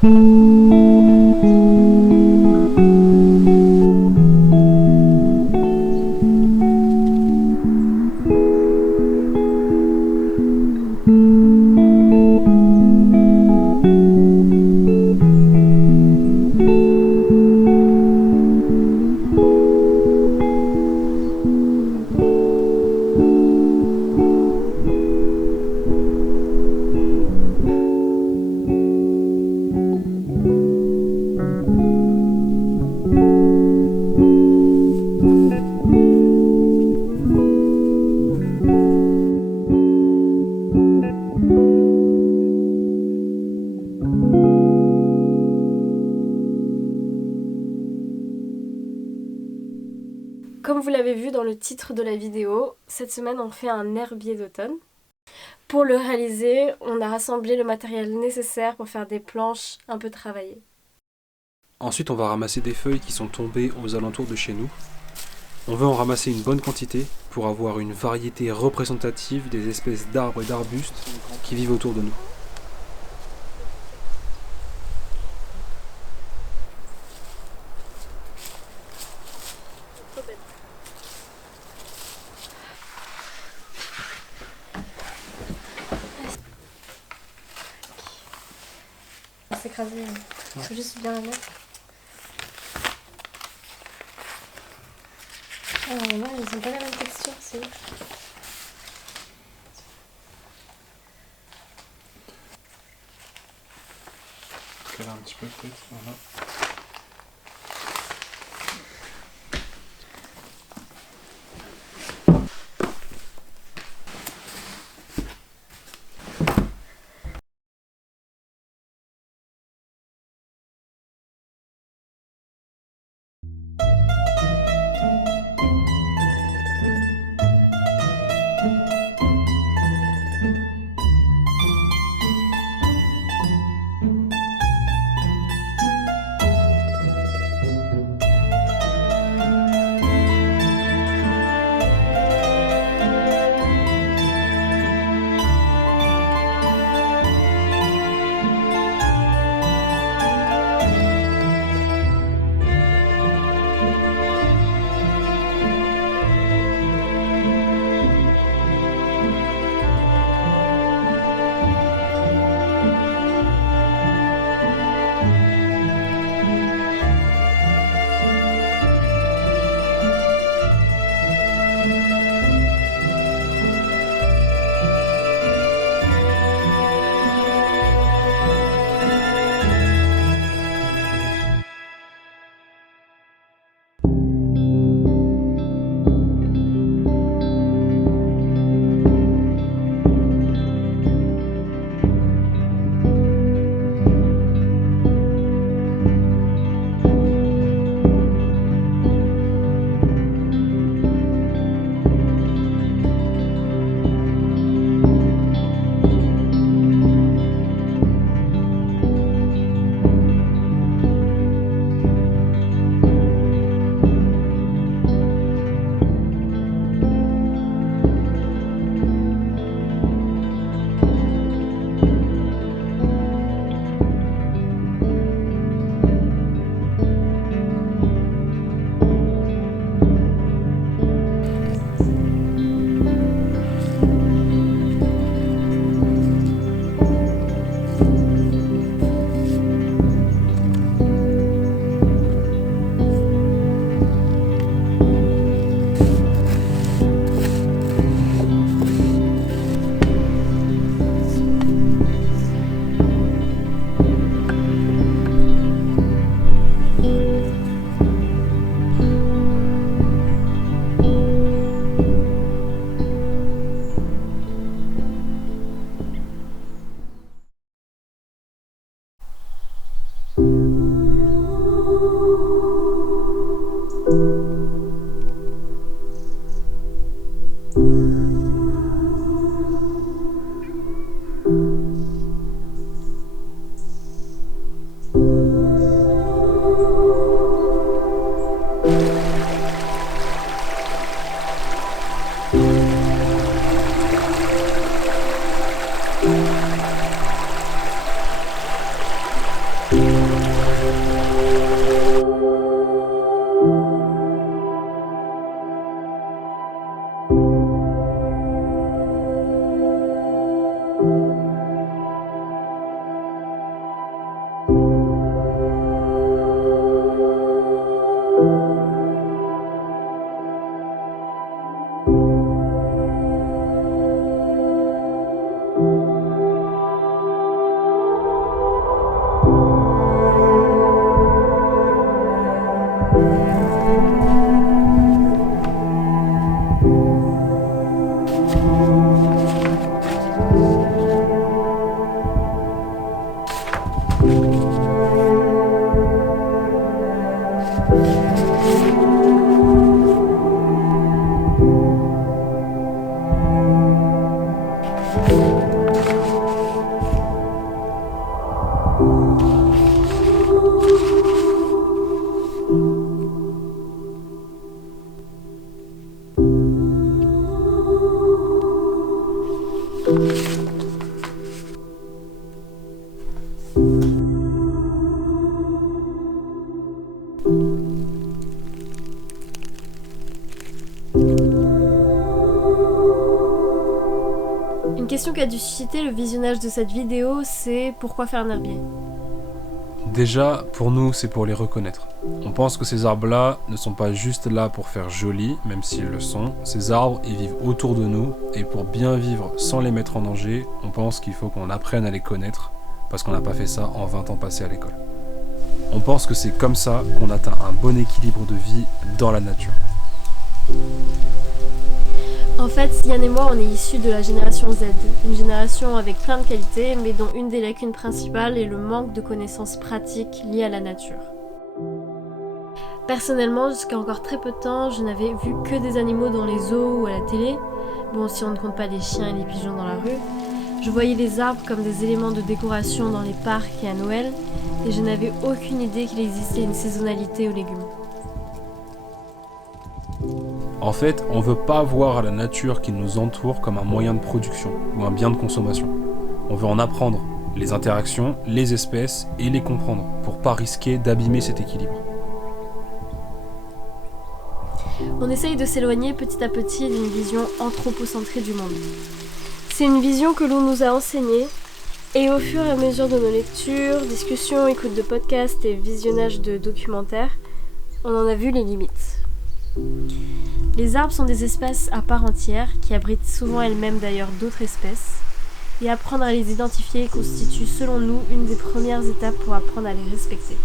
Comme vous l'avez vu dans le titre de la vidéo, cette semaine on fait un herbier d'automne. Pour le réaliser, on a rassemblé le matériel nécessaire pour faire des planches un peu travaillées. Ensuite, on va ramasser des feuilles qui sont tombées aux alentours de chez nous. On veut en ramasser une bonne quantité pour avoir une variété représentative des espèces d'arbres et d'arbustes qui vivent autour de nous. On s'écraser, il faut juste bien la mettre. Ah non, ils ont pas la même texture, c'est ouf. Un petit peu peut-être, voilà. Une question qui a dû susciter le visionnage de cette vidéo, c'est pourquoi faire un herbier ? Déjà, pour nous, c'est pour les reconnaître. On pense que ces arbres-là ne sont pas juste là pour faire joli, même s'ils le sont. Ces arbres, ils vivent autour de nous, et pour bien vivre sans les mettre en danger, on pense qu'il faut qu'on apprenne à les connaître, parce qu'on n'a pas fait ça en 20 ans passés à l'école. On pense que c'est comme ça qu'on atteint un bon équilibre de vie dans la nature. En fait, Yann et moi, on est issus de la génération Z, une génération avec plein de qualités, mais dont une des lacunes principales est le manque de connaissances pratiques liées à la nature. Personnellement, jusqu'à encore très peu de temps, je n'avais vu que des animaux dans les zoos ou à la télé, bon si on ne compte pas les chiens et les pigeons dans la rue. Je voyais les arbres comme des éléments de décoration dans les parcs et à Noël, et je n'avais aucune idée qu'il existait une saisonnalité aux légumes. En fait, on ne veut pas voir la nature qui nous entoure comme un moyen de production ou un bien de consommation. On veut en apprendre les interactions, les espèces et les comprendre pour pas risquer d'abîmer cet équilibre. On essaye de s'éloigner petit à petit d'une vision anthropocentrée du monde. C'est une vision que l'on nous a enseignée, et au fur et à mesure de nos lectures, discussions, écoutes de podcasts et visionnages de documentaires, on en a vu les limites. Les arbres sont des espèces à part entière, qui abritent souvent elles-mêmes d'ailleurs d'autres espèces, et apprendre à les identifier constitue selon nous une des premières étapes pour apprendre à les respecter.